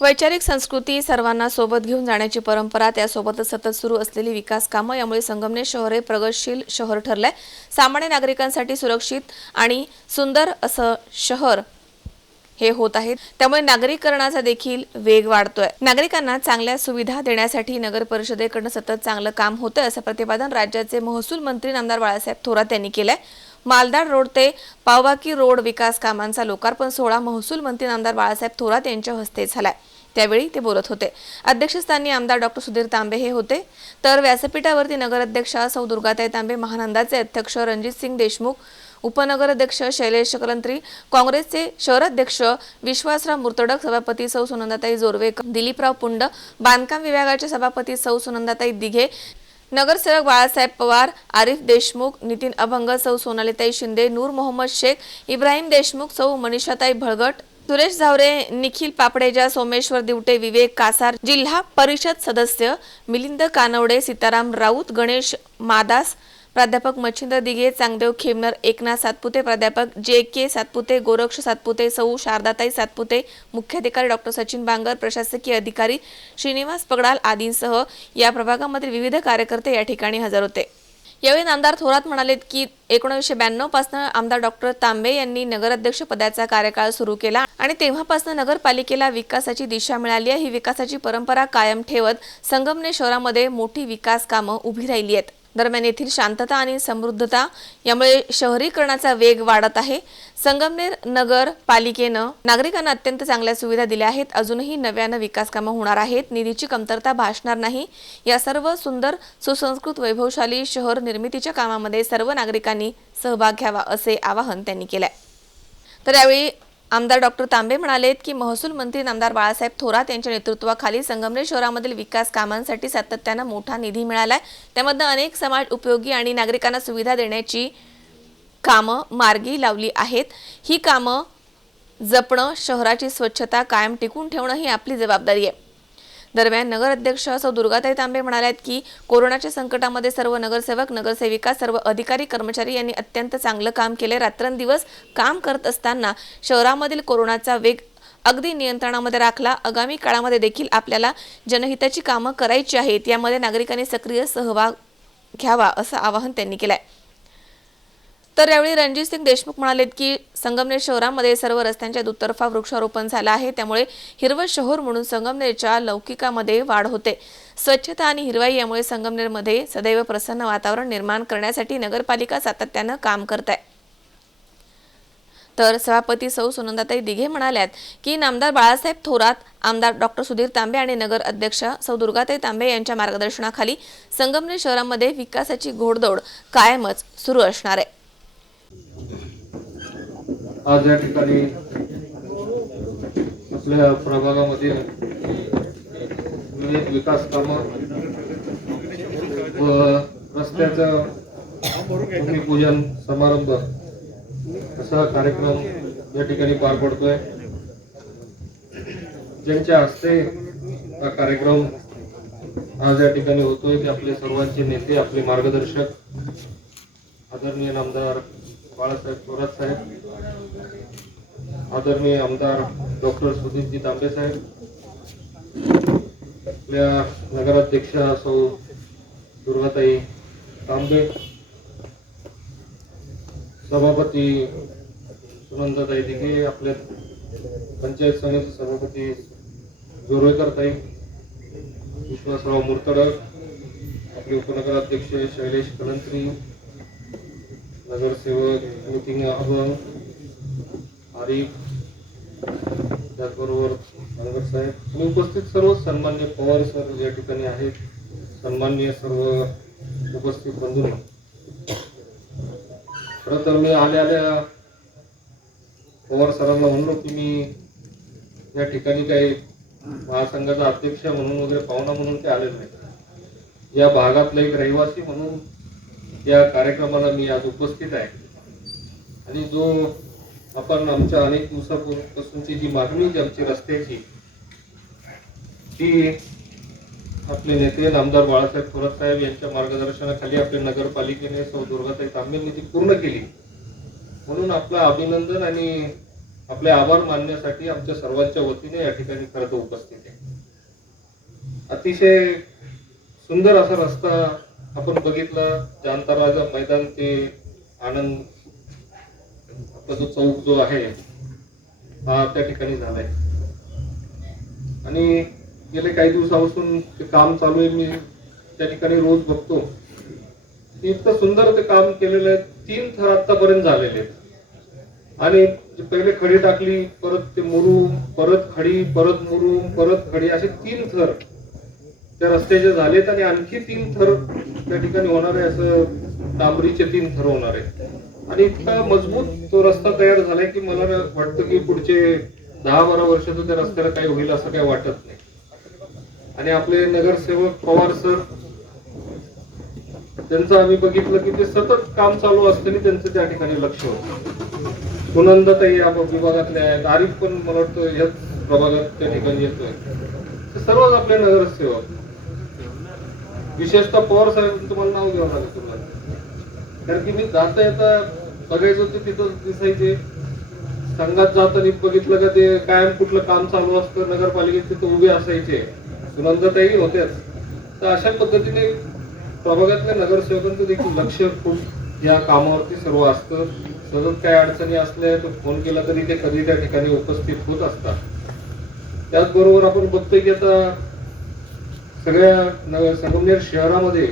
वैचारिक संस्कृती सर्वांना सोबत घेऊन जाण्याची परंपरा, त्यासोबतच सतत सुरू असलेली विकास कामं यामुळे संगमनेर शहर हे प्रगतशील शहर ठरलंय। सामान्य नागरिकांसाठी सुरक्षित आणि सुंदर असं शहर हे होत आहे। त्यामुळे नागरीकरणाचा देखील वेग वाढतोय। नागरिकांना चांगल्या सुविधा देण्यासाठी नगर परिषदेकडून सतत चांगलं काम होतंय, असं प्रतिपादन राज्याचे महसूल मंत्री नामदार बाळासाहेब थोरात यांनी केलंय। मालदाड रोड ते पावबाकी रोड विकास कामांचा लोकार्पण सोहळा महसूल मंत्री नामदार बाळासाहेब थोरात यांच्या हस्ते झालाय। त्यावेळी ते बोलत होते। अध्यक्षस्थानी आमदार डॉक्टर सुधीर तांबे हे होते, तर व्यासपीठावरती नगराध्यक्षा सौ दुर्गाताई तांबे, महानंदाचे अध्यक्ष रणजितसिंग देशमुख, उपनगराध्यक्ष शैलेश कलंत्री, काँग्रेसचे शहराध्यक्ष विश्वासराव मुर्तडक, सभापती सौ सुनंदाताई जोरवे, दिलीपराव पुंड, बांधकाम विभागाचे सभापती सौ सुनंदाताई दिघे, नगरसेवक बाळासाहेब पवार, आरिफ देशमुख, नितीन अभंग, सौ सोनालीताई शिंदे, नूर मोहम्मद शेख, इब्राहिम देशमुख, सौ मनीषाताई भळगट, सुरेश झावरे, निखिल पापडेजा, सोमेश्वर दिवटे, विवेक कासार, जिल्हा परिषद सदस्य मिलिंद कानवडे, सीताराम राऊत, गणेश मादास, प्राध्यापक मच्छिंद्र दिघे, चांगदेव खेमनर, एकनाथ सातपुते, प्राध्यापक जे.के. सातपुते, गोरक्ष सातपुते, सौ शारदाताई सातपुते, मुख्याधिकारी डॉक्टर सचिन बांगर, प्रशासकीय अधिकारी श्रीनिवास पगडाल आदींसह या प्रभागामधील विविध कार्यकर्ते या ठिकाणी हजर होते। यावेळी नामदार थोरात म्हणाले की 1992 पासून आमदार डॉक्टर तांबे यांनी नगराध्यक्ष पदाचा कार्यकाळ सुरू केला आणि तेव्हापासून नगरपालिकेला विकासाची दिशा मिळाली आहे। ही विकासाची परंपरा कायम ठेवत संगमनेर शहरामध्ये मोठी विकास कामं उभी राहिली आहेत। दरम्यान येथील शांतता आणि समृद्धता यामुळे शहरीकरणाचा वेग वाढत आहे। संगमनेर नगर पालिकेनं नागरिकांना अत्यंत चांगल्या सुविधा दिल्या आहेत। अजूनही नव्यानं विकास कामं होणार आहेत। निधीची कमतरता भासणार नाही। या सर्व सुंदर सुसंस्कृत वैभवशाली शहर निर्मितीच्या कामामध्ये सर्व नागरिकांनी सहभाग घ्यावा, असे आवाहन त्यांनी केलंय। तर यावेळी आमदार डॉक्टर तांबे म्हणाले की महसूल मंत्री नामदार बाळासाहेब थोरात यांच्या नेतृत्वाखाली संगमनेर शहरामधील विकास कामांसाठी सातत्यानं मोठा निधी मिळालाय। त्यामध्ये अनेक समाज उपयोगी आणि नागरिकांना सुविधा देण्याची कामं मार्गी लावली आहेत। ही कामं जपणं, शहराची स्वच्छता कायम टिकून ठेवणं ही आपली जबाबदारी आहे। दरम्यान नगराध्यक्ष सौ दुर्गाताई तांबे म्हणाल्यात की कोरोनाच्या संकटामध्ये सर्व नगरसेवक, नगरसेविका, सर्व अधिकारी कर्मचारी यांनी अत्यंत चांगलं काम केले। रात्रंदिवस काम करत असताना शहरामधील कोरोनाचा वेग अगदी नियंत्रणामध्ये राखला। आगामी काळामध्ये देखील आपल्याला जनहिताची कामं करायची आहेत। यामध्ये नागरिकांनी सक्रिय सहभाग घ्यावा, असं आवाहन त्यांनी केलंय। तर यावेळी रणजितसिंग देशमुख म्हणाले की संगमनेर शहरामध्ये सर्व रस्त्यांच्या दुतर्फा वृक्षारोपण झालं आहे। त्यामुळे हिरवं शहर म्हणून संगमनेरच्या लौकिकामध्ये वाढ होते। स्वच्छता आणि हिरवाई यामुळे संगमनेरमध्ये सदैव प्रसन्न वातावरण निर्माण करण्यासाठी नगरपालिका सातत्यानं काम करत आहे। तर सभापती सौ सुनंदाताई दिघे म्हणाल्यात की नामदार बाळासाहेब थोरात, आमदार डॉक्टर सुधीर तांबे आणि नगर अध्यक्षा सौ दुर्गाताई तांबे यांच्या मार्गदर्शनाखाली संगमनेर शहरामध्ये विकासाची घोडदौड कायमच सुरू असणार आहे। आज या ठिकाणी आपल्या प्रभागामध्ये विविध विकास कामं व रस्त्याचं भूमिपूजन समारंभ असा कार्यक्रम या ठिकाणी पार पडतोय। ज्यांच्या हस्ते हा कार्यक्रम आज या ठिकाणी होतोय ते आपले सर्वांचे नेते, आपले मार्गदर्शक आदरणीय नामदार बाळासाहेब थोरात साहेब, आदरणीय आमदार डॉक्टर सुधीरजी तांबे साहेब, आपल्या नगराध्यक्षा सौ दुर्गाताई तांबे, सभापती सुनंदाताई दिघे, आपल्या पंचायत समिती सभापती जोरवेकर ताई, विश्वासराव मुर्तडक, आपले उपनगराध्यक्ष शैलेश कलंत्री, नगरसेवक नितीन अभंग, आरिफ, त्याचबरोबर बांगर साहेब आणि उपस्थित सर्व सन्मान्य पवार सर या ठिकाणी आहेत, सन्माननीय सर्व उपस्थित बंधूंनी, खरं तर मी आल्या पवार सरांना म्हणलो की मी या ठिकाणी काही महासंघाचा अध्यक्ष म्हणून वगैरे पाहुणा म्हणून ते आले नाही। या भागातला एक रहिवासी म्हणून या कार्यक्रमाला मी आज उपस्थित आहे आणि जो आपण आमच्या अनेक दिवसापासूनची जी मागणी जी आमची रस्त्याची ती आपले नेते नामदार बाळासाहेब थोरात साहेब यांच्या मार्गदर्शनाखाली आपल्या नगरपालिकेने सौ दुर्गाताई तांबेंनी ती पूर्ण केली, म्हणून आपलं अभिनंदन आणि आपले आभार मानण्यासाठी आमच्या सर्वांच्या वतीने या ठिकाणी खरं तर उपस्थित आहे. अतिशय सुंदर असा रस्ता आपण बघितला, जानताराजा मैदान ते आनंद आपला जो चौक जो आहे हा त्या ठिकाणी झालाय आणि गेले काही दिवसापासून ते काम चालू आहे. मी त्या ठिकाणी रोज बघतो. इतकं सुंदर ते काम केलेलं आहे. 3 थर आतापर्यंत झालेले आहेत आणि पहिले खडी टाकली, परत ते मुरुम, परत खडी, परत मुरुम, परत खडी, असे 3 थर त्या रस्त्याचे झालेत आणि आणखी 3 थर त्या ठिकाणी होणार आहे. असं डांबरीचे 3 थर होणार आहे आणि इतका मजबूत तो रस्ता तयार झालाय की मला वाटतं की पुढचे 10-12 वर्ष तर त्या रस्त्याला काही होईल असं काही वाटत नाही. आणि आपले नगरसेवक पवार सर, त्यांचं आम्ही बघितलं की ते सतत काम चालू असताना त्यांचं त्या ठिकाणी लक्ष होतं. सुनंदाताई या विभागातल्या आहेत, आरिफ पण मला वाटतं याच प्रभागात त्या ठिकाणी येतोय. ते सर्वच आपले नगरसेवक, विशेषतः पवार साहेब तुम्हाला नाव घ्यावं लागेल तुम्हाला, कारण की मी जाता येता बघायचं होतं तिथं दिसायचे. संघात जाताना बघितलं का ते कायम कुठलं काम चालू असतं नगरपालिकेत तिथं उभे असायचे. सुनंदाताई होत्याच. तर अशा पद्धतीने प्रभागातल्या नगरसेवकांचं देखील लक्ष खूप या कामावरती सर्व असतं. सतत काही अडचणी असल्या तर फोन केला तरी ते कधी त्या ठिकाणी उपस्थित होत असतात. त्याचबरोबर आपण बघतोय की आता सगळ्या संगमनेर शहरामध्ये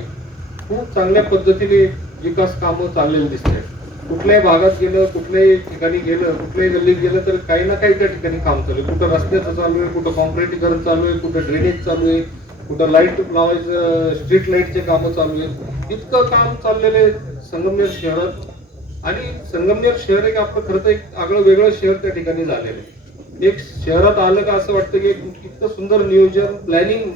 खूप चांगल्या पद्धतीने विकास कामं चाललेली दिसते. कुठल्याही भागात गेलं, कुठल्याही ठिकाणी गेलं, कुठल्याही गल्लीत गेलं तर काही ना काही त्या ठिकाणी काम चालू आहे. कुठं रस्त्याचं चालू आहे, कुठं कॉन्क्रिटीकरण चालू आहे, कुठं ड्रेनेज चालू आहे, कुठं लाईट लावायचं, स्ट्रीट लाईटचे कामं चालू आहेत. इतकं काम चाललेलं आहे संगमनेर शहरात. आणि संगमनेर शहर एक आपलं खरं तर एक आगळं वेगळं शहर त्या ठिकाणी झालेलं आहे. एक शहरात आलं का असं वाटतं की इतकं सुंदर नियोजन, प्लॅनिंग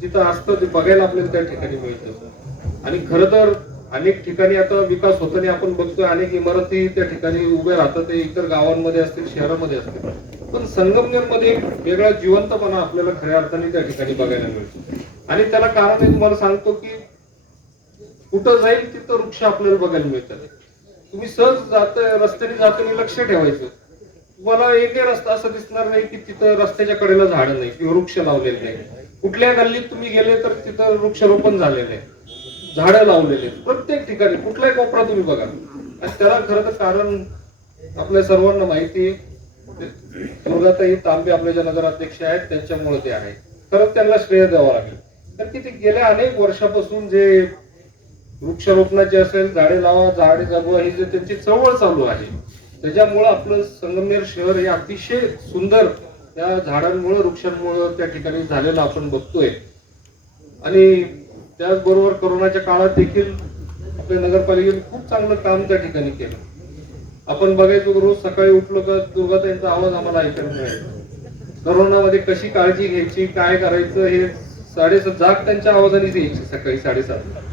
जिथं असतं ते बघायला आपल्याला त्या ठिकाणी मिळतं. आणि खरं तर अनेक ठिकाणी आता विकास होताना आपण बघतोय, अनेक इमारती त्या ठिकाणी उभ्या राहतात, ते इतर गावांमध्ये असतील, शहरामध्ये असतील. पण संगमनेरमध्ये एक वेगळा जिवंतपणा आपल्याला खऱ्या अर्थाने त्या ठिकाणी बघायला मिळतो. आणि त्याला कारण मी तुम्हाला सांगतो की कुठं जाईल तिथं वृक्ष आपल्याला बघायला मिळतात. तुम्ही सहज रस्त्याने जाताना लक्ष ठेवायचं, तुम्हाला एक रस्ता असं दिसणार नाही की तिथं रस्त्याच्या कडेला झाडं नाही किंवा वृक्ष लावलेले नाही. कुठल्या गल्लीत तुम्ही गेले तर तिथं वृक्षारोपण झालेलं आहे, झाडं लावलेले आहेत. प्रत्येक ठिकाणी कुठलाही कोपरा तुम्ही बघा. आणि त्याला खरं तर कारण आपल्या सर्वांना माहिती आहे. दुर्गाताई तांबे आपल्या ज्या नगराध्यक्ष आहेत त्यांच्यामुळे ते आहे. खरंच त्यांना श्रेय द्यावं लागेल, कारण की ते गेल्या अनेक वर्षापासून जे वृक्षारोपणाचे असेल, झाडे लावा, झाडे जगवा, ही जे त्यांची चळवळ चालू आहे, त्याच्यामुळं आपलं संगमनेर शहर हे अतिशय सुंदर त्या झाडांमुळे, वृक्षांमुळे त्या ठिकाणी झालेलं आपण बघतोय. आणि त्याचबरोबर कोरोनाच्या काळात देखील आपल्या नगरपालिकेने खूप चांगलं काम त्या ठिकाणी केलं. आपण बघायचो रोज सकाळी उठलो का दुर्गाताईंचा आवाज आम्हाला ऐकायला मिळायचा. कोरोनामध्ये कशी काळजी घ्यायची, काय करायचं, हे 7:30 जाग त्यांच्या आवाजाने द्यायची सकाळी 7:30.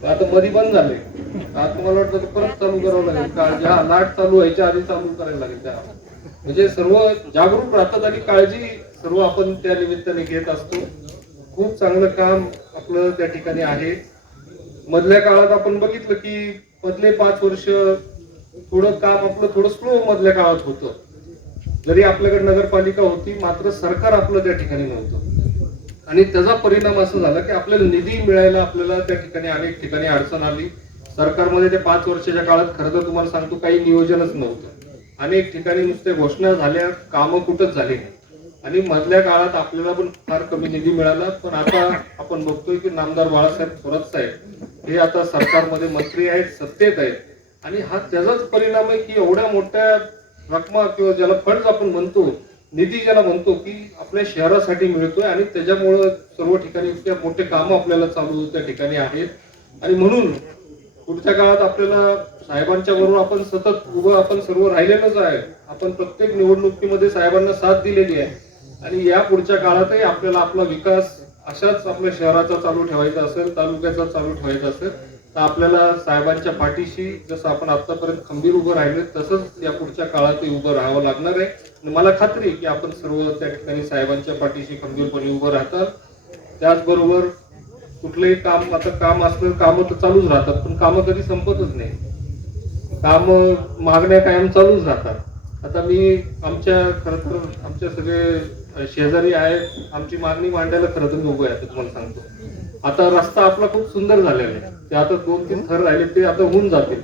आता मध्ये बंद झाले. आता तुम्हाला वाटतं परत चालू करावं लागेल, काळजी हा लाट चालू व्हायच्या आधी चालू करायला लागेल. त्या म्हणजे सर्व जागरूक राहतात आणि काळजी सर्व आपण त्या निमित्ताने घेत असतो. खूप चांगलं काम आपलं त्या ठिकाणी आहे. मधल्या काळात आपण बघितलं की मधले 5 वर्ष थोडं काम आपलं थोडं स्लो मधल्या काळात होतं. जरी आपल्याकडे नगरपालिका होती, मात्र सरकार आपलं त्या ठिकाणी नव्हतं. आणि त्याचा परिणाम असा झाला की आपल्याला निधी मिळायला आपल्याला त्या ठिकाणी अनेक ठिकाणी अडचण आली. सरकारमध्ये ते 5 वर्षाच्या काळात खरं तर तुम्हाला सांगतो काही नियोजनच नव्हतं. अनेक ठिकाणी नुसते घोषणा झाल्या, कामं कुठंच झाली नाही. आणि मधल्या काळात आपल्याला पण फार कमी निधी मिळाला. पण आता आपण बघतोय की नामदार बाळासाहेब थोरात साहेब हे आता सरकारमध्ये मंत्री आहेत, सत्तेत आहेत. आणि हा त्याचाच परिणाम आहे की एवढ्या मोठ्या रकमा किंवा ज्याला फंड आपण म्हणतो, निधी ज्याला म्हणतो, की आपल्या शहरासाठी मिळतोय. आणि त्याच्यामुळं सर्व ठिकाणी इतक्या मोठे कामं आपल्याला चालू त्या ठिकाणी आहेत. आणि म्हणून पुढच्या काळात आपल्याला साहेबांच्या बरोबर आपण सतत उभं आपण सर्व राहिलेलोच आहे. आपण प्रत्येक निवडणुकीमध्ये साहेबांना साथ दिलेली आहे. आणि या पुढच्या काळातही आपल्याला आपला विकास अशाच आपल्या शहराचा चालू ठेवायचा असेल, तालुक्याचा चालू ठेवायचा असेल, तर आपल्याला साहेबांच्या पाठीशी जसं आपण आतापर्यंत खंबीर उभं राहिलोय तसंच या पुढच्या काळातही उभं राहावं लागणार आहे. आणि मला खात्री आहे की आपण सर्व त्या ठिकाणी साहेबांच्या पाठीशी खंबीरपणे उभं राहतात. त्याचबरोबर कुठलंही काम, आता काम असलं, कामं तर चालूच राहतात, पण कामं कधी संपतच नाही. कामं, मागण्या कायम चालूच राहतात. आता मी खरं तर आमच्या सगळे शेजारी आहेत, आमची मागणी मांडायला खरं तर लोक आहेत तुम्हाला सांगतो. आता रस्ता आपला खूप सुंदर झालेला आहे, ते आता 2-3 थर राहिले ते आता होऊन जातील.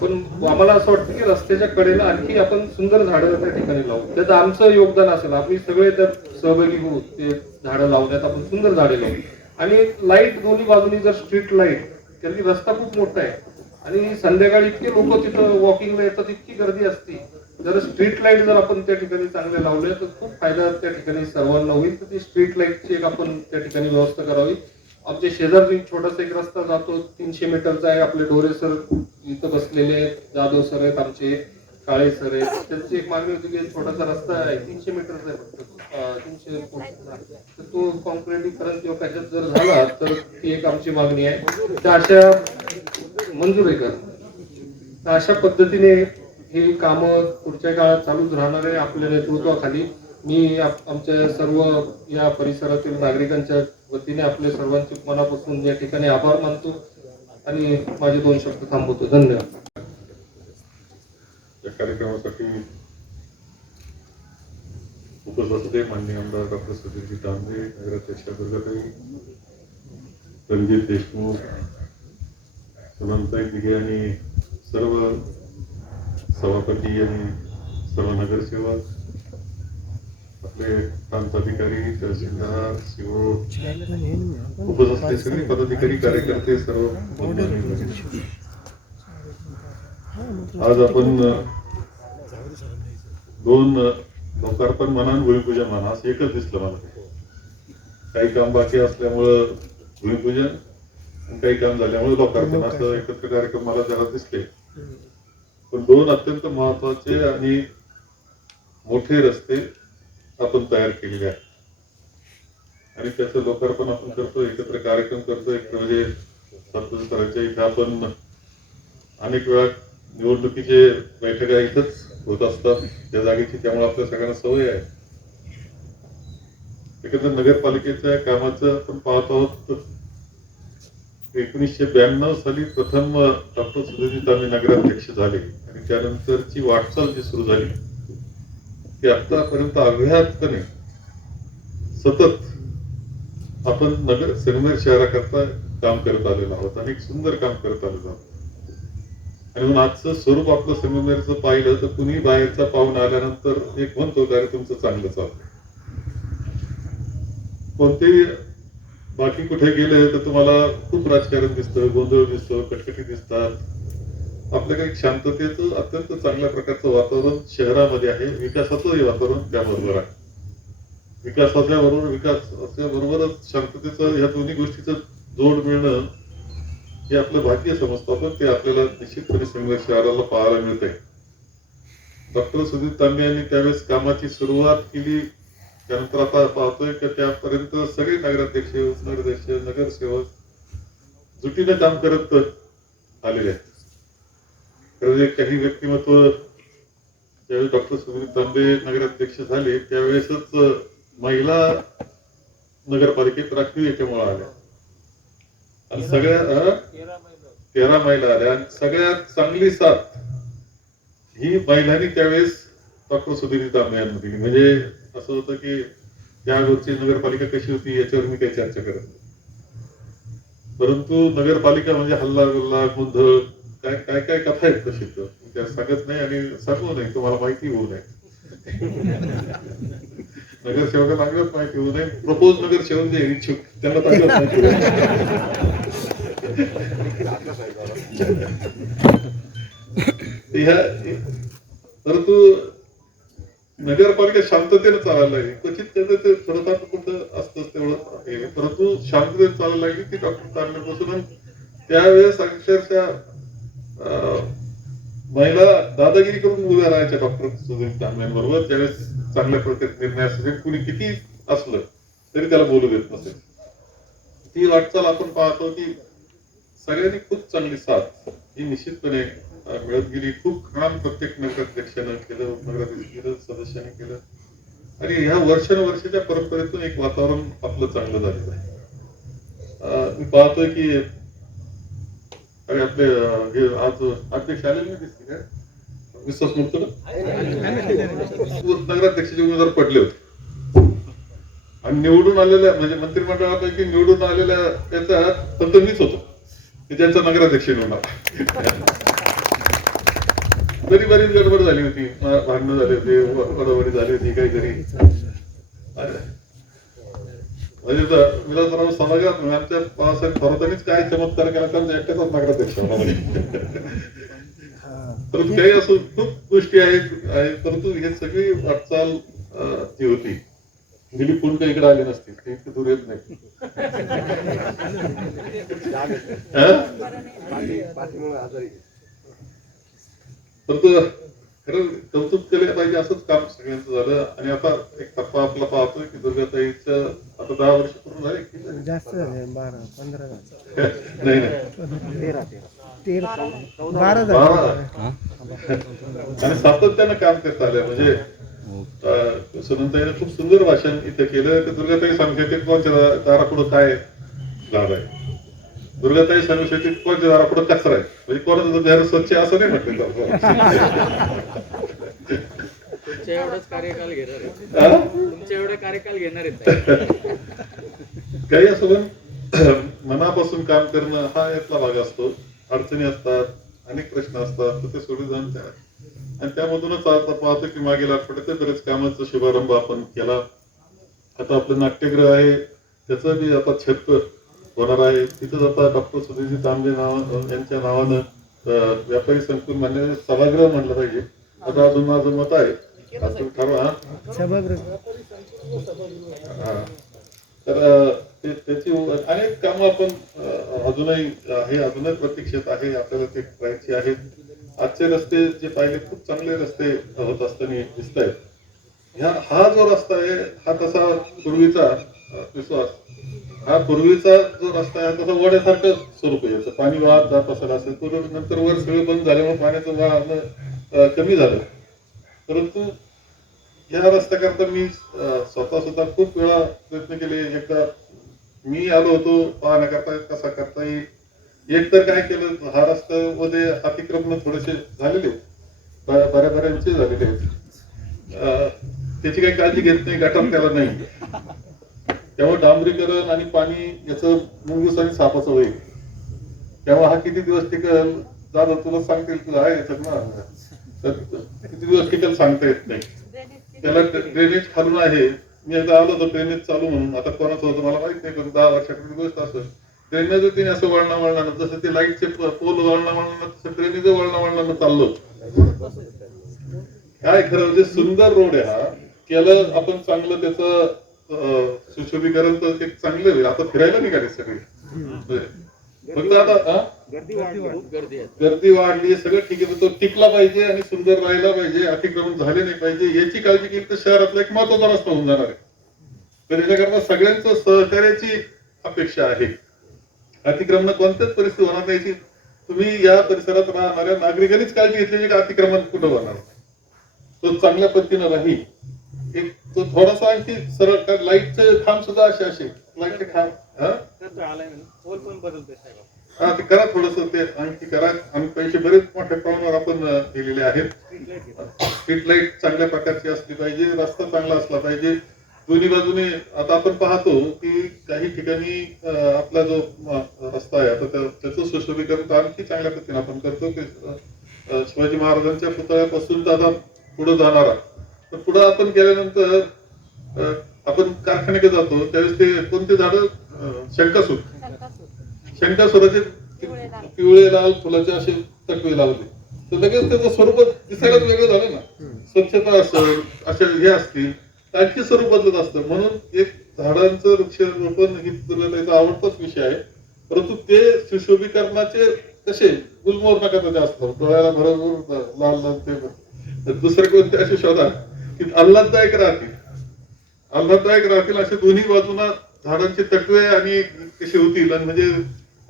पण आम्हाला असं वाटतं की रस्त्याच्या कडेला आणखी आपण सुंदर झाडं त्या ठिकाणी लावू. त्याचं आमचं योगदान असेल, आम्ही सगळे त्यात सहभागी होऊ, ते झाडं लावण्यात आपण सुंदर झाडे लावू. आणि लाईट दोन्ही बाजूनी जर स्ट्रीट लाईट, कारण रस्ता खूप मोठा आहे आणि संध्याकाळी इतके लोक तिथं वॉकिंगला येतात, इतकी गर्दी असते. जर स्ट्रीट लाईट जर आपण त्या ठिकाणी चांगले लावले तर खूप फायदा त्या ठिकाणी सर्वांना होईल. तर ती स्ट्रीट लाईटची एक आपण त्या ठिकाणी व्यवस्था करावी. आमच्या शेजारी छोटासा एक रस्ता जातो, 300 मीटरचा आहे. आपले ढोरे सर इथं बसलेले आहेत, जाधव सर आहेत, आमचे काळे सर आहेत. त्यांची एक मागणी होती की छोटासा रस्ता आहे, 300 मीटरचा आहे फक्त, 300 फूटचा. तर तो कॉन्क्रिटीकरण किंवा कशात जर झाला तर ती एक आमची मागणी आहे. त्या अशा मंजूर आहे का? तर अशा पद्धतीने ही कामं पुढच्या काळात चालूच राहणार आहे आपल्या नेतृत्वाखाली. मी आमच्या सर्व या परिसरातील नागरिकांच्या वतीने आपल्या सर्वांचे मनापासून या ठिकाणी आभार मानतो आणि माझे 2 शब्द थांबवतो. धन्यवाद. या कार्यक्रमासाठी उपस्थित असलेले माननीय आमदार डॉक्टर सुधीरजी तांबे, नगराध्यक्ष दुर्गाताई, रणजित देशमुख, सुनंदाताई दिघे आणि सर्व सभापती आणि सर्व नगरसेवक, आपले प्रांताधिकारी, तहसीलदार, सीओ, उपस्थित असलेले सगळे पदाधिकारी, कार्यकर्ते, सर्व आज आपण 2 लोकार्पण म्हणा आणि भूमिपूजन म्हणा असं एकच दिसलं मला. काही काम बाकी असल्यामुळं भूमिपूजन आणि काही काम झाल्यामुळे लोकार्पण असं एकत्र कार्यक्रम मला जरा दिसले. पण 2 अत्यंत महत्वाचे आणि मोठे रस्ते आपण तयार केलेले आहेत आणि त्याचं लोकार्पण आपण करतो, एकत्र कार्यक्रम करतो. एक म्हणजे सरांच्या इथे आपण अनेक वेळा निवडणुकीचे बैठका इथंच होत असतात त्या जागेची, त्यामुळे आपल्या सगळ्यांना सवय आहे. एकंदर नगरपालिकेच्या कामाचं आपण पाहत आहोत. 1992 साली प्रथम डॉक्टर सुधीरजी तांबे नगराध्यक्ष झाले आणि त्यानंतरची वाटचाल जी सुरू झाली ती आतापर्यंत अव्याहतपणे सतत आपण संगमेर शहराकरता काम करत आलेलो आहोत, अनेक सुंदर काम करत आलेलो आहोत. आणि म्हणून आजचं स्वरूप आपलं संगमेरचं पाहिलं तर कुणी बाहेरचा पाहून आल्यानंतर एक म्हणतो की तुमचं चांगलं चाललंय. कोणतेही बाकी कुठे गेले तर तुम्हाला खूप राजकारण दिसतं, गोंधळ दिसतो, कटकटी दिसतात. आपल्याकडे शांततेचं अत्यंत चांगल्या प्रकारचं वातावरण शहरामध्ये आहे. विकासाचंही वातावरण त्याबरोबर आहे. विकासाच्या बरोबरच शांततेचं, या दोन्ही गोष्टीचं जोड मिळणं हे आपलं भाग्य समजतो आपण. ते आपल्याला निश्चितपणे संगमेर शहराला पाहायला मिळतंय. डॉक्टर सुधीर तांबे यांनी त्यावेळेस कामाची सुरुवात केली, त्यानंतर आता पाहतोय की त्यापर्यंत सगळे नगराध्यक्ष, उपनगराध्यक्ष, नगरसेवक जुटीने काम करत आलेले आहेत. काही व्यक्तिमत्व ज्यावेळेस डॉक्टर सुधीर तांबे नगराध्यक्ष झाले त्यावेळेसच महिला नगरपालिकेत राखीव याच्यामुळे आल्या आणि सगळ्या 13 महिला आल्या आणि सगळ्यात चांगली साथ ही महिलांनी त्यावेळेस डॉक्टर सुधीर तांबे यांना दिली. म्हणजे असं होतं की त्यावेळची नगरपालिका कशी होती याच्यावर मी काही चर्चा करत नाही, परंतु नगरपालिका म्हणजे हल्ला गुल्ला, गोंधळ, काय काय काय कथा आहेत प्रसिद्ध, त्या सांगत नाही आणि सांगू नाही, तुम्हाला माहिती होऊ नये. नगरसेवकाला अजिबात माहिती होऊ नये. प्रपोज नगरसेवक जे इच्छुक त्यांना अजिबात माहिती होऊ नये. परंतु नगरपालिका शांततेने चालायला लागली. क्वचित त्याचं ते थोडंफार कुठं असतंच तेवढं, परंतु शांततेने चालायला लागली ती डॉक्टर तांबेपासून. त्यावेळेस अक्षरशः महिला दादागिरी करून उभ्या राहायच्या डॉक्टर सुधीर तांब्यांबरोबर. त्यावेळेस चांगल्या प्रकारे निर्णयासाठी कुणी किती असलं तरी त्याला बोलू देत नसेल. ती वाटचाल आपण पाहतो की सगळ्यांनी खूप चांगली साथ ही निश्चितपणे मिळत गेली. खूप काम प्रत्येक नगराध्यक्षानं केलं, उपनगराध्यक्ष केलं, सदस्यांनी केलं आणि ह्या वर्षानुवर्षाच्या परंपरेतून एक वातावरण आपलं चांगलं झालेलं आहे. मी पाहतोय की अरे आपले हे आज अध्यक्ष आलेले दिसते काय विश्वास मूर्त नगराध्यक्षाचे उमेदवार पडले होते आणि निवडून आलेल्या म्हणजे मंत्रिमंडळापैकी निवडून आलेल्या त्याच्यात फक्त मीच होतो की ज्यांचा नगराध्यक्ष निवडणार. तरी बरीच गडबड झाली होती, भांडणं झाली होती, वडावडी झाली होती काहीतरी. म्हणजे विलासराव समाजात आमच्या बाळासाहेब थोरातांनीच काय चमत्कार केला, त्यांचा एकट्याचाच नगराध्यक्ष होता. परंतु काही असं खूप गोष्टी आहेत, परंतु हे सगळी वाटचाल जी होती, दिलीप पुंड इकडे आली नसती, ते इतकं दूर येत नाही. परंतु खरं कौतुक केलं पाहिजे, असंच काम सगळ्यांचं झालं. आणि आता एक टप्पा आपला पाहतोय की दुर्गाताईचं आता 10 वर्ष पूर्ण झाले की जास्त झाले, 12-15 नाही 12 झाले. आणि सातत्यानं काम करत आले. म्हणजे सुनंदाईने खूप सुंदर भाषण इथे केलं की दुर्गाताई सांगते कोणच्या दारापुढं काय झाड आहे, दुर्गाताई सांगू शकते कोणत्या दारापुढं कचरा आहे. म्हणजे कोणाचं घर स्वच्छ असं नाही म्हटलं. तुमच्या एवढाच कार्यकाल घेणार आहे, तुमच्या एवढा कार्यकाल घेणार आहेत. काही असं पण मनापासून काम करणं हा यातला भाग असतो. अडचणी असतात, अनेक प्रश्न असतात, तर ते सोडून जाऊन त्या आणि त्यामधूनच आता पाहतो की मागील आठवड्यात बरेच कामाचा शुभारंभ आपण केला. आता आपलं नाट्यगृह आहे, त्याचं बी आता छत होणार आहे. तिथंच आता डॉक्टर सुधीरजी तांबे यांच्या नावानं व्यापारी संकुल मान्य सभागृह म्हणलं पाहिजे. आता अजून माझं मत आहे, असं ठरवा. तर त्याची अनेक कामं आपण अजूनही अजूनही प्रतीक्षेत आहे, आपल्याला ते करायची आहेत. आजचे रस्ते जे पाहिले खूप चांगले रस्ते होत असताना दिसत आहेत. हा जो रस्ता आहे हा तसा पूर्वीचा विश्वास, हा पूर्वीचा जो रस्ता आहे तसा वड्यासारखं स्वरूप आहे. याचं पाणी वाहत जात असेल नंतर वर सगळं बंद झाल्यामुळे पाण्याचं वाहन कमी झालं. परंतु या रस्त्याकरता मी स्वतः सुद्धा खूप वेळा प्रयत्न केले. एकदा मी आलो होतो पाहण्याकरता कसा करता येईल. एक तर काय केलं, हा रस्त्यामध्ये अतिक्रमण थोडेसे झालेले, बऱ्याबऱ्यांचे झालेले आहेत. त्याची काही काळजी घेत नाही, गटार त्याला नाही. त्यामुळे डांबरीकरण आणि पाणी याचं मुंगूस आणि सापाचं होईल. तेव्हा हा किती दिवस टिकल दादा तुला सांगतील, तुला आहे याच्यात ना, तर किती दिवस टिकल सांगता येत नाही. त्याला ड्रेनेज खालून आहे. मी एकदा आलो होतो ड्रेनेज चालू म्हणून, आता कोणाचं होतं मला माहित नाही, पण 10 वर्षापूर्वी गोष्ट असं ड्रेनेज तिने असं वळणानं जसं ते लाईटचे पोल वळणावळणानं तसं ड्रेनेज वळणावळणानं चाललो. काय खरं म्हणजे सुंदर रोड आहे हा. केलं आपण चांगलं, त्याचं सुशोभीकरण तर एक चांगलं होईल. आता फिरायला निघाले सगळे, फक्त आता गर्दी वाढली, सगळं ठीक आहे. तो टिकला पाहिजे आणि सुंदर राहायला पाहिजे, अतिक्रमण झाले नाही पाहिजे याची काळजी केली तर शहरातला एक महत्वाचा रस्ता होऊन जाणार आहे. तर याच्याकरता सगळ्यांचं सहकार्याची अपेक्षा आहे. अतिक्रमण कोणत्याच परिस्थिती होणार नाही. तुम्ही या परिसरात राहणाऱ्या नागरिकांनीच काळजी घेतली की अतिक्रमण कुठं होणार, तो चांगल्या पद्धतीनं राहील. एक तो थोडासा आणखी सरळ लाईटचे खांब सुद्धा असे लाईटचे खांब हा ते करा, थोडस ते आणखी करा. आणि पैसे बरेच मोठ्या प्रमाणावर आपण दिलेले आहेत. स्ट्रीट लाईट चांगल्या प्रकारची असली पाहिजे, रस्ता चांगला असला पाहिजे दोन्ही बाजूने. आता आपण पाहतो की काही ठिकाणी आपला जो रस्ता आहे आता त्याचं सुशोभीकरण आणखी चांगल्या पद्धतीने आपण करतो. की शिवाजी महाराजांच्या पुतळ्यापासून तर आता पुढे जाणारा, तर पुढे आपण गेल्यानंतर आपण कारखान्याकडे जातो त्यावेळेस ते कोणते झाड, शंकासुराचे पिवळे लाल फुलाचे असे तटवे लावले, तर लगेच त्याचं स्वरूप दिसायलाच वेगळं झालं ना. स्वच्छता असेल, अशा हे असतील, आणखी स्वरूप बदलत असतं. म्हणून एक झाडांचं वृक्षारोपण ही त्याचा आवडताच विषय आहे. परंतु ते सुशोभीकरणाचे कसे गुलमोहर नका जास्त डोळ्याला भरपूर लाल लाल ते दुसरे कोणते असे शोधा की आल्हाददायक राहतील असे दोन्ही बाजूला झाडांचे तटवे आणि कसे होतील. आणि म्हणजे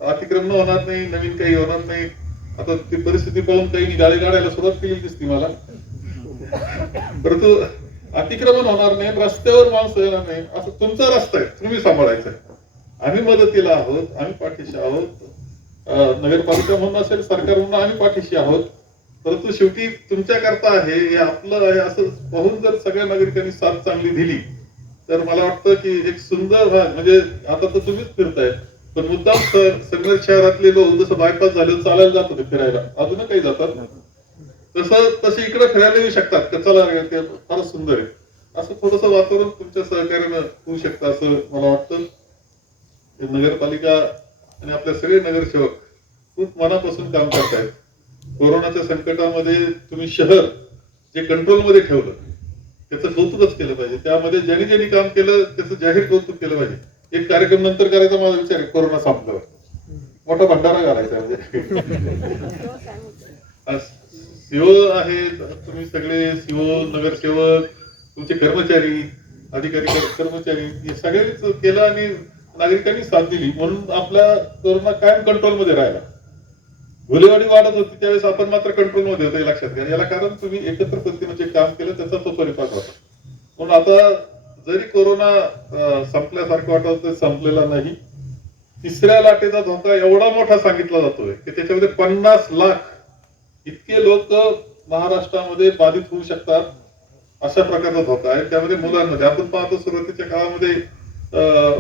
अतिक्रमण होणार नाही, नवीन काही होणार नाही. आता ती परिस्थिती पाहून काही गाडी काढायला सुरुवात केली दिसती मला. परंतु अतिक्रमण होणार नाही, रस्त्यावर माणसं येणार नाही. असं तुमचा रस्ता आहे, तुम्ही सांभाळायचा. आम्ही मदतीला आहोत, आम्ही पाठीशी आहोत. नगरपालिका म्हणून असेल, सरकार म्हणून आम्ही पाठीशी आहोत. परंतु शेवटी तुमच्याकरता आहे, हे आपलं आहे असं पाहून जर सगळ्या नागरिकांनी साथ चांगली दिली तर मला वाटतं की एक सुंदर भाग म्हणजे आता तर तुम्हीच फिरताय, पण मुद्दाम संघर्ष शहरातले लोक जसं बायपास झाले चालायला जात होते फिरायला, अजून काही जातात तसे इकडे फिरायला येऊ शकतात का, चला ते फारच सुंदर आहे. असं थोडस वातावरण तुमच्या सहकार्यानं होऊ शकतं असं मला वाटतं. नगरपालिका आणि आपले सगळे नगरसेवक खूप मनापासून काम करतायत. कोरोनाच्या संकटामध्ये तुम्ही शहर जे कंट्रोलमध्ये ठेवलं त्याचं कौतुकच केलं पाहिजे. त्यामध्ये ज्यांनी ज्यांनी काम केलं त्याचं जाहीर कौतुक केलं पाहिजे. एक कार्यक्रम नंतर करायचा माझा विचार आहे, कोरोना संपल्यावर मोठा भंडारा घालायचा. सीओ आहेत तुम्ही सगळे, सीओ, नगरसेवक, तुमचे कर्मचारी, अधिकारी, कर्मचारी हे सगळेच केलं आणि नागरिकांनी साथ दिली म्हणून आपला कोरोना कायम कंट्रोलमध्ये राहिला. गुन्हेगारी वाढत होती त्यावेळेस आपण मात्र कंट्रोलमध्ये होतो, हे लक्षात घ्या. याला कारण तुम्ही एकत्र पद्धतीने जे काम केलं त्याचा तो परिपाक होता. म्हणून आता जरी कोरोना संपल्यासारखं वाटत संपलेला नाही, तिसऱ्या लाटेचा धोका एवढा मोठा सांगितला जातोय की त्याच्यामध्ये 50 लाख इतके लोक महाराष्ट्रामध्ये बाधित होऊ शकतात अशा प्रकारचा धोका आहे. त्यामध्ये मुलांमध्ये आपण पाहतो सुरुवातीच्या काळामध्ये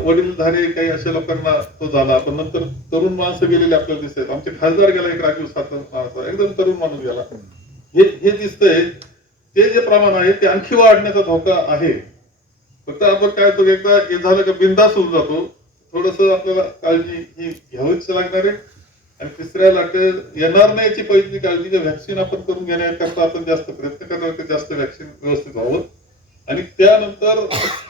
वडीलधारी काही अशा लोकांना तो झाला, पण नंतर तरुण माणसं गेलेले आपल्याला दिसतात. आमचे खासदार गेला एक राजीव सातव, एकदम तरुण माणूस गेला. हे दिसतंय. ते जे प्रमाण आहे ते आणखी वाढण्याचा धोका आहे. फक्त आपण काय होतो एकदा हे झालं का बिंदास होऊन जातो. थोडस आपल्याला काळजी ही घ्यावीच लागणार आहे. आणि तिसऱ्या लाटेत येणार नाही याची पहिली काळजी व्हॅक्सिन आपण करून घेण्याकरता आपण जास्त प्रयत्न करणार की जास्त व्हॅक्सिन व्यवस्थित व्हावं. आणि त्यानंतर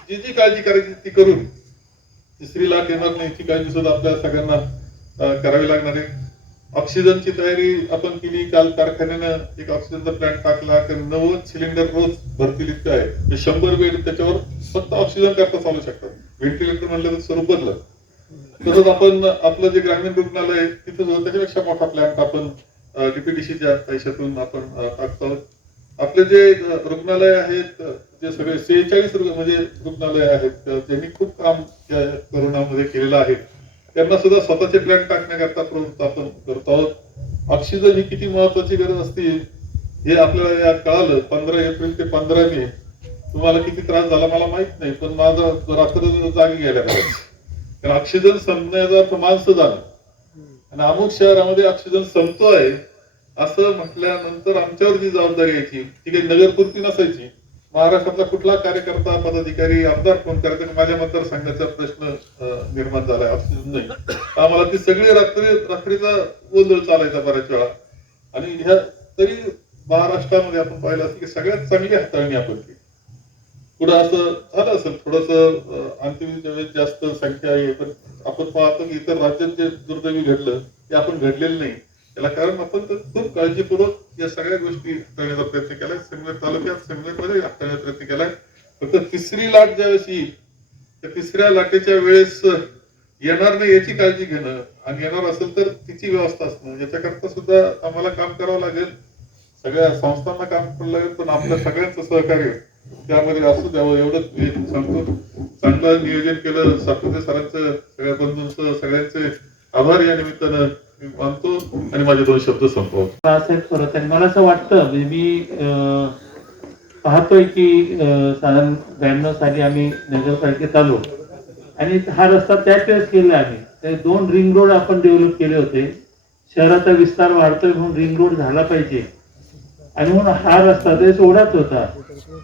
जी जी काळजी करायची ती करून तिसरी लाट येणार नाही याची काळजी सुद्धा आपल्या सगळ्यांना करावी लागणार आहे. ऑक्सिजनची तयारी आपण केली. काल कारखान्यानं एक ऑक्सिजनचा प्लॅन्ट टाकला, 90 सिलेंडर रोज भरतील इतकं आहे. 100 बेड त्याच्यावर फक्त ऑक्सिजन करता चालू शकतात. व्हेंटिलेटर म्हणलं तर स्वरूप बदललं. तसंच आपण आपलं जे ग्रामीण रुग्णालय आहे तिथं त्याच्यापेक्षा मोठा प्लॅन्ट आपण डीपीडीसीच्या पैशातून आपण टाकतो. आपले जे रुग्णालय आहेत जे सगळे 46 म्हणजे रुग्णालय आहेत ज्यांनी खूप काम या कोरोनामध्ये केलेलं आहे त्यांना सुद्धा स्वतःचे प्लॅन टाकण्याकरता प्रवृत्त आपण करतो आहोत. ऑक्सिजन ही किती महत्वाची गरज असते हे आपल्याला या कळालं. 15 एप्रिल ते 15 मे तुम्हाला किती त्रास झाला मला माहित नाही, पण माझा रात्र जागी गेल्या कारण ऑक्सिजन संपण्याचा माणसं झालं आणि अमुक शहरामध्ये ऑक्सिजन संपतोय असं म्हटल्यानंतर आमच्यावर जी जबाबदारी यायची ती काही नगरपुरती नसायची. महाराष्ट्रातला कुठला कार्यकर्ता, पदाधिकारी, आमदार फोन करायचा माझ्या मतदारसंघाचा प्रश्न निर्माण झालाय ऑक्सिजन नाही. आम्हाला ती सगळी रात्रीचा गोंधळ चालायचा बऱ्याच वेळा. आणि ह्या तरी महाराष्ट्रामध्ये आपण पाहिलं असं की सगळ्यात चांगली हाताळणी आपण केली. पुढे असं झालं असेल थोडस अंतिम वेळेस जास्त संख्या आहे, पण आपण पाहतो की इतर राज्यात जे दुर्दैवी घडलं ते आपण घडलेलं नाही. त्याला कारण आपण तर खूप काळजीपूर्वक या सगळ्या गोष्टी हाताळण्याचा प्रयत्न केलाय. सिन्नर तालुक्यात सिन्नरमध्ये हाताळण्याचा प्रयत्न केलाय. फक्त तिसरी लाट ज्यावेळेस येईल त्या तिसऱ्या लाटेच्या वेळेस येणार नाही याची काळजी घेणं आणि येणार असेल तर तिची व्यवस्था असणं याच्याकरता सुद्धा आम्हाला काम करावं लागेल. सगळ्या संस्थांना काम करावं लागेल, पण आपल्या सगळ्यांचं सहकार्य त्यामध्ये असू द्यावं एवढंच मी सांगतो. चांगलं नियोजन केलं सातपुते सरांचं, सगळ्या बंधूंचं सगळ्यांचे आभार या निमित्तानं मी मानतो आणि माझे 2 शब्द संपवतो. असेल परत आणि मला असं वाटतं म्हणजे मी पाहतोय की साधारण 92 साली आम्ही नगरपालिकेत आलो आणि हा रस्ता त्याच वेळेस केला आम्ही. ते 2 रिंग रोड आपण डेव्हलप केले होते. शहराचा विस्तार वाढतोय म्हणून रिंग रोड झाला पाहिजे आणि म्हणून हा रस्ता ते सोडाच होता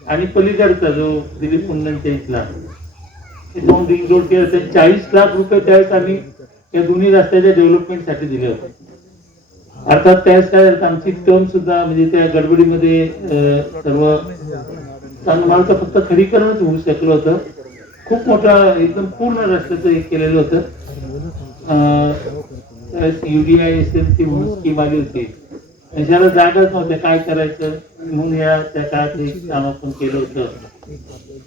आणि पलीकडचा जो दिलीप मुंडेंच्या इथला हे 2 रिंग रोड केले होते. 40 लाख रुपये त्यावेळेस आम्ही या दोन्ही रस्त्याच्या डेव्हलपमेंटसाठी दिले होते. अर्थात त्यावेळेस काय झालं आमची टर्म सुद्धा म्हणजे त्या गडबडीमध्ये सर्व चांगलं मला तर फक्त खडीकरणच होऊ शकलं होतं. खूप मोठा एकदम पूर्ण रस्त्याचं हे केलेलं होतं. UDISM ची म्हणून स्कीम आली होती. त्याला जागाच नव्हत्या काय करायचं म्हणून या त्या काळात हे काम आपण केलं होतं.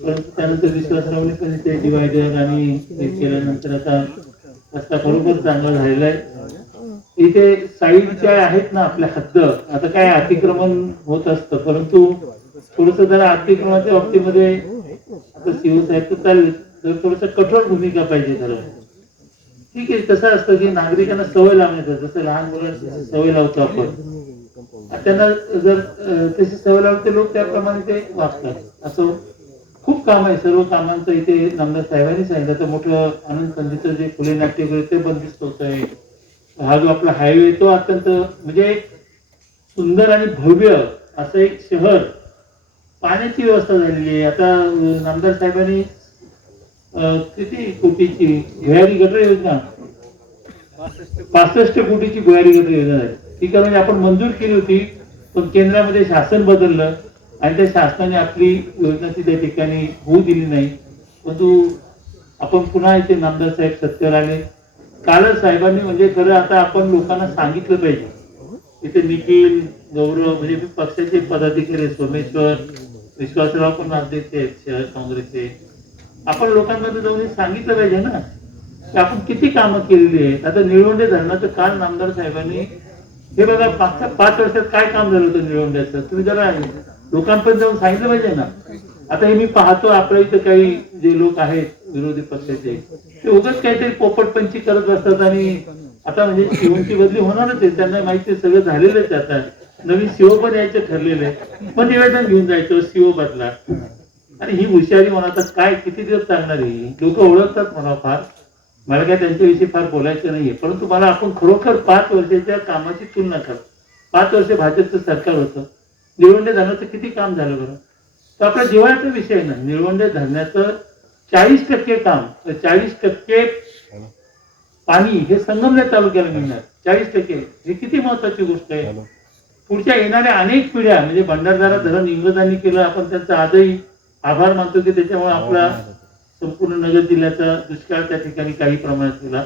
परंतु त्यानंतर विश्वासरावने पण ते डिवायडर आणि हे केल्यानंतर आता रस्ता बरोबर चांगला झालेला आहे. इथे साईडच्या आहेत ना आपल्या हद्द आता काय अतिक्रमण होत असतं, परंतु थोडस जरा अतिक्रमणाच्या बाबतीमध्ये आता शिवसाहेब तर चालेल तर थोडस कठोर भूमिका पाहिजे जरा. ठीक आहे, कसं असतं की नागरिकांना सवय लावण्याचं जसं लहान मुलांना सवय लावतो आपण त्यांना जर तशी सवय लावली तर लोक त्याप्रमाणे ते वागतात. असं खूप काम आहे. सर्व कामांचं इथे नामदार साहेबांनी सांगितलं तर मोठं आनंद पंडितचं जे फुले नाट्यगृह ते बंदिस्त होत आहे. हा जो आपला हायवे तो अत्यंत म्हणजे एक सुंदर आणि भव्य असं एक शहर, पाण्याची व्यवस्था झालेली आहे. आता नामदार साहेबांनी किती कोटीची भुयारी गटर योजना, 65 कोटीची भुयारी गटर योजना आहे. ती का म्हणजे आपण मंजूर केली होती, पण केंद्रामध्ये शासन बदललं आणि त्या शासनाने आपली योजना ती त्या ठिकाणी होऊ दिली नाही. परंतु आपण पुन्हा इथे नामदार साहेब सत्तेवर आले. कालच साहेबांनी म्हणजे खरं आता आपण लोकांना सांगितलं पाहिजे. इथे निखिल, गौरव म्हणजे पक्षाचे पदाधिकारी, सोमेश्वर, विश्वासराव पण अध्यक्ष आहेत शहर काँग्रेसचे. आपण लोकांमध्ये जाऊन सांगितलं पाहिजे ना की आपण किती कामं केलेली आहेत. आता निळवंडे धरणाचं काल नामदार साहेबांनी हे बघा, मागच्या 5 वर्षात काय काम झालं होतं निळवंड्याचं, तुम्ही जरा लोकांपर्यंत जाऊन सांगितलं पाहिजे ना. आता हे मी पाहतो आपल्या इथं काही जे लोक आहेत विरोधी पक्षाचे, ते उगाच काहीतरी पोपटपंची करत बसतात. आणि आता म्हणजे शिवची बदली होणारच आहे, त्यांना माहिती सगळं झालेलंच आहे. आता नवीन सीओ पण यायचं ठरलेलं आहे, पण निवेदन घेऊन जायचं सीओ बदला. आणि ही हुशारी म्हणा आता काय किती दिवस चालणार आहे. लोक ओळखतात म्हणा फार, मला काय त्यांच्याविषयी फार बोलायचं नाहीये. परंतु मला आपण खरोखर 5 वर्षाच्या कामाची तुलना करा. 5 वर्ष भाजपचं सरकार होतं, निळवंडे धरणाचं किती काम झालं बरं. तर आपल्या जिव्हाळ्याचा विषय ना, निळवंडे धरणाचं 40% काम, 40% पाणी हे संगमनेर तालुक्याला मिळणार. 40% ही किती महत्वाची गोष्ट आहे. पुढच्या येणाऱ्या अनेक पिढ्या म्हणजे भंडारदरा धरण इंग्रजांनी केलं, आपण त्यांचा आजही आभार मानतो की त्याच्यामुळे आपला संपूर्ण नगर जिल्ह्याचा दुष्काळ त्या ठिकाणी काही प्रमाणात केला.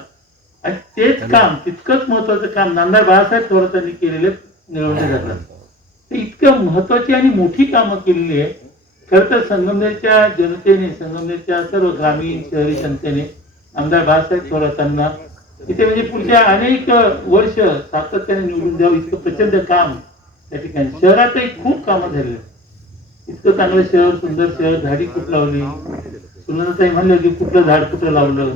आणि तेच काम, तितकंच महत्वाचं काम नामदार बाळासाहेब थोरातांनी केलेले निळवंडे धरणात. ते इतकं महत्वाची आणि मोठी कामं केलेली आहे. खरं तर संगमनेरच्या जनतेने, संगमनेरच्या सर्व ग्रामीण शहरी जनतेने आमदार बाळासाहेब थोरातांना इथे म्हणजे पुढच्या अनेक वर्ष सातत्याने निवडून द्यावं, इतकं प्रचंड काम त्या ठिकाणी. शहरातही खूप कामं झाली. इतकं चांगलं शहर, सुंदर शहर, झाडी खूप लावली. सुनंदाताई म्हणलं की कुठलं झाड कुठं लावलं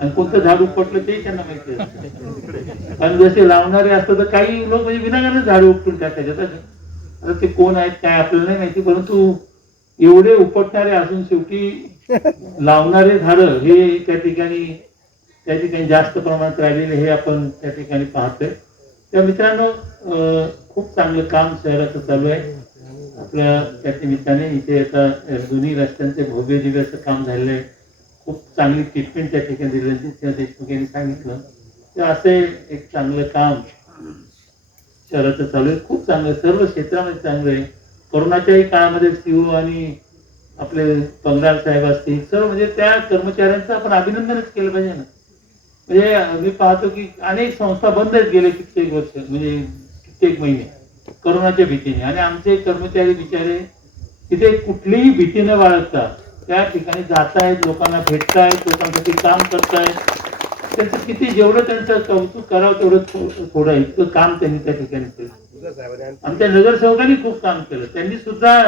आणि कोणतं झाड उपटलं ते त्यांना माहिती असतं. आणि जसे लावणारे असतात तर काही लोक म्हणजे विनाकारण झाड उपटून टाकायचे. आता ते कोण आहेत काय आपल्याला नाही माहिती, परंतु एवढे उपटणारे असून शेवटी लावणारे झाड हे त्या ठिकाणी जास्त प्रमाणात राहिलेले हे आपण त्या ठिकाणी पाहतोय. त्या मित्रांनो, खूप चांगलं काम शहराचं चालू आहे. आपल्या त्या निमित्ताने इथे आता दोन्ही रस्त्यांचे भव्य दिव्य असं काम झालेलं आहे. खूप चांगली ट्रीटमेंट त्या ठिकाणी दिली. देशमुख यांनी सांगितलं ते असे एक चांगलं काम शहराचं चालू आहे. खूप चांगलं, सर्व क्षेत्रामध्ये चांगलं आहे. कोरोनाच्याही काळामध्ये सीओ आणि आपले पंगराळ साहेब असतील सर्व म्हणजे त्या कर्मचाऱ्यांचं आपण अभिनंदनच केलं पाहिजे ना. म्हणजे मी पाहतो की अनेक संस्था बंद आहेत गेले कित्येक वर्ष, म्हणजे कित्येक महिने कोरोनाच्या भीतीने. आणि आमचे कर्मचारी बिचारे तिथे कुठलीही भीती न बाळगता त्या ठिकाणी जातायत, लोकांना भेटतायत, लोकांसाठी काम करतायत. त्यांचं किती जेवढं त्यांचं कौतुक करावं तेवढं थोडं इतकं काम त्यांनी त्या ठिकाणी केलं. आमच्या नगरसेवकांनी खूप काम केलं. त्यांनी सुद्धा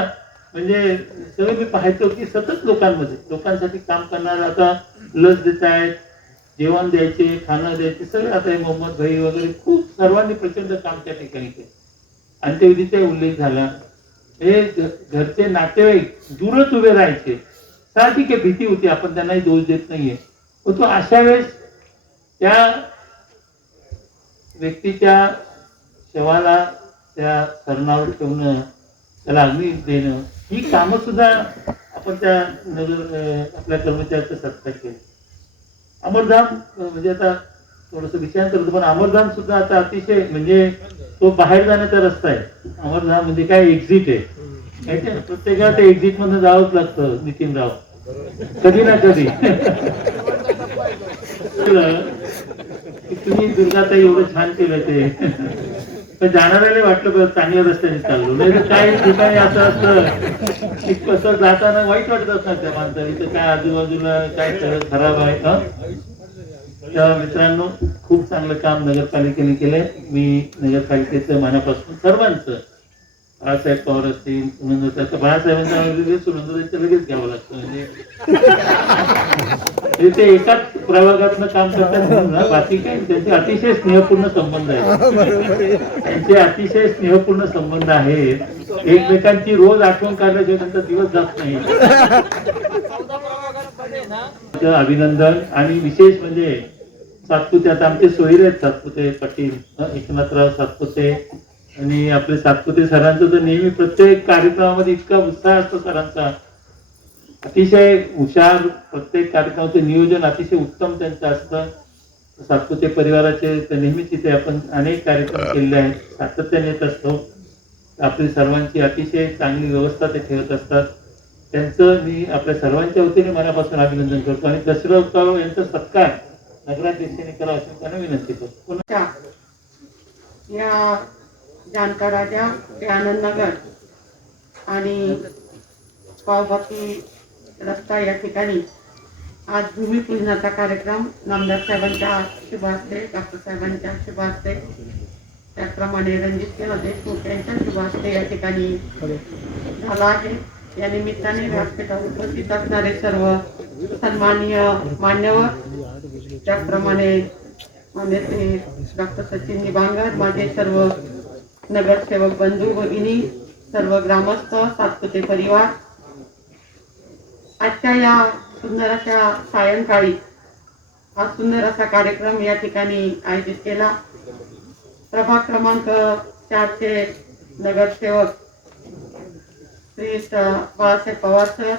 म्हणजे सगळं मी पाहायचो की सतत लोकांसाठी काम करणार. आता लस देत आहेत, जेवण द्यायचे, खाणं द्यायचे, सगळे आता मोहम्मद भाई वगैरे खूप सर्वांनी प्रचंड काम त्या ठिकाणी केलं. अंत्यविधीचा उल्लेख झाला. हे घरचे नातेवाईक दूरच उभे राहायचे. साहजिक आहे, भीती होती, आपण त्यांनाही दोष देत नाहीये. पण तो अशा वेळेस त्या व्यक्तीच्या शवाला त्या सरणावर ठेवणं, त्याला अग्नी देणं, ही कामं सुद्धा आपण त्या आपल्या कर्मचाऱ्याचा सत्कार केला. अमरधाम म्हणजे आता थोडस विचार करतो, पण अमरधाम सुद्धा आता अतिशय म्हणजे तो बाहेर जाण्याचा रस्ता आहे. अमरधाम म्हणजे काय एक्झिट आहे. प्रत्येकाला त्या एक्झिट मधून जावंच लागतं नितीनराव, कधी ना कधी. तुम्ही दुर्गाताई एवढं छान केलं ते, पण जाणाऱ्याला वाटलं चांगल्या रस्त्याने चाललो. नाही तर काही ठिकाणी असं असतं की कसं जाताना वाईट वाटत असणार त्या माणसाला, इथं काय आजूबाजूला काय सगळं खराब आहे. त्या मित्रांनो, खूप चांगलं काम नगरपालिकेने केलंय. मी नगरपालिकेचं मनापासून सर्वांचं, बाळासाहेब पवार असतील, सुनंदा, बाळासाहेबांचा सुनंदा लगेच घ्यावं लागतं म्हणजे म्हणजे ते एकाच प्रभागातनं काम करतात म्हणून ना, बाकी काही त्यांचे अतिशय स्नेहपूर्ण संबंध आहेत. त्यांचे अतिशय स्नेहपूर्ण संबंध आहेत. एकमेकांची रोज आठवण काढल्याशिवाय त्यांचा दिवस जात नाही. अभिनंदन. आणि विशेष म्हणजे सातपुते, आता आमचे सोयरे आहेत सातपुते पाटील, एकनाथराव सातपुते, आणि आपले सातपुते सरांचं तर नेहमी प्रत्येक कार्यक्रमामध्ये इतका उत्साह असतो सरांचा, अतिशय हुशार, प्रत्येक कार्यक्रमाचं नियोजन अतिशय उत्तम त्यांचं असतं. सातपुते परिवाराचे तर नेहमीच इथे आपण अनेक कार्यक्रम केलेले आहेत, सातत्याने येत असतो. आपली सर्वांची अतिशय चांगली व्यवस्था ते ठेवत असतात. त्यांचं मी आपल्या सर्वांच्या वतीने मनापासून अभिनंदन करतो. आणि दशरथराव यांचा सत्कार नगराध्यक्षांनी करा अशी त्यांना विनंती करतो. या जानका राजा ते आनंद नगर आणि पावभाजी रस्ता या ठिकाणी आज भूमिपूजनाचा कार्यक्रम नामदार साहेबांच्या शुभ हस्ते, डॉक्टर साहेबांच्या शुभ हस्ते, त्याचप्रमाणे रणजितसिंह देशमुख यांच्या शुभ हस्ते या ठिकाणी झाला आहे. या निमित्ताने व्यासपीठावर उपस्थित असणारे सर्व सन्माननीय मान्यवर, त्याचप्रमाणे मान्य श्री डॉक्टर सचिन निबांगर, माझे सर्व नगरसेवक बंधू भगिनी, सर्व ग्रामस्थ, सातपुते परिवार, आजच्या या सुंदर अशा सायंकाळी हा सुंदर असा कार्यक्रम या ठिकाणी आयोजित केला. प्रभाग क्रमांक 4चे नगरसेवक श्री बाळासाहेब पवार सर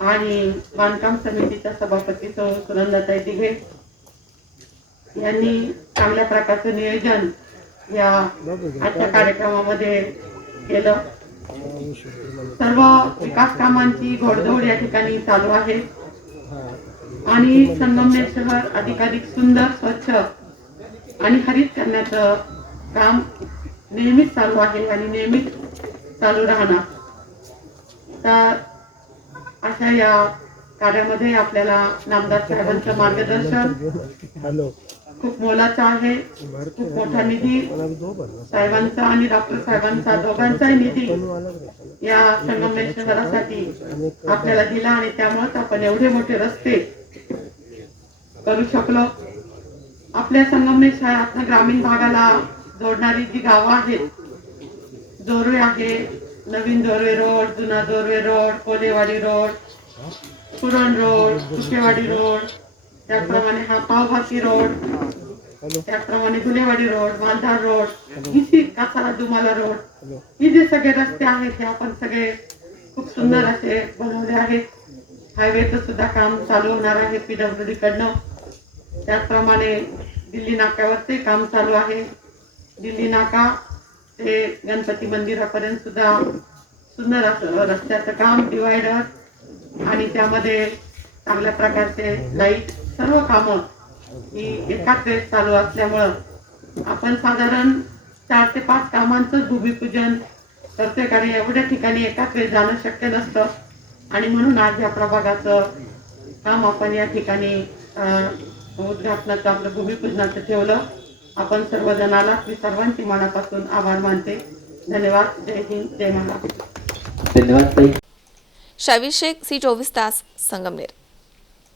आणि बांधकाम समितीच्या सभापती सुनंदाताई दिघे यांनी चांगल्या प्रकारचं नियोजन या आजच्या कार्यक्रमामध्ये केलं. सर्व विकास कामांची घोडदौड या ठिकाणी चालू आहे आणि संगमनेर शहर अधिकाधिक सुंदर, स्वच्छ आणि हरित करण्याचं काम नेहमीच चालू आहे आणि नेहमीच चालू राहणार. तर अशा या कार्यामध्ये आपल्याला नामदार साहेबांचं मार्गदर्शन खूप मोलाचं आहे. खूप मोठा निधी साहेबांचा आणि डॉक्टर साहेबांचा दोघांचाही निधी या संगमनेर शहरासाठी आपल्याला दिला आणि त्यामुळेच आपण एवढे मोठे रस्ते करू शकलो. आपल्या संगमनेर शहरात ग्रामीण भागाला जोडणारी जी गावं आहेत, जोरवे आहे, नवीन जोरवे रोड, जुना जोरवे रोड, कोलेवाडी रोड, पुरण रोड, सुकेवाडी रोड, त्याचप्रमाणे हा पावभाजी रोड, त्याचप्रमाणे गुलेवाडी रोड, मालधार रोड, हिची कासारा दुमाला रोड, ही जे सगळे रस्ते आहेत हे आपण सगळे खूप सुंदर असे बनवले आहेत. हायवेचं सुद्धा काम चालू होणार आहे PWD कडनं. त्याचप्रमाणे दिल्ली नाक्यावरचे काम चालू आहे. दिल्ली नाका ते गणपती मंदिरापर्यंत सुद्धा सुंदर असं रस्त्याचं काम, डिवायडर आणि त्यामध्ये चांगल्या प्रकारचे लाईट, सर्व कामं ही एकाच वेळेस चालू असल्यामुळं आपण साधारण 4 ते 5 कामांचं भूमिपूजन करतोय, कारण एवढ्या ठिकाणी एकाच वेळेस जाणं शक्य नसतं. आणि म्हणून आज या प्रभागाचं काम आपण या ठिकाणी उद्घाटनाचं, आपलं भूमिपूजनाचं ठेवलं. आपण सर्वजणाला मी सर्वांची मनापासून आभार मानते. धन्यवाद. जय हिंद, जय महाराष्ट्र. धन्यवाद ताई. शावी शेख, C24 तास, संगमनेर.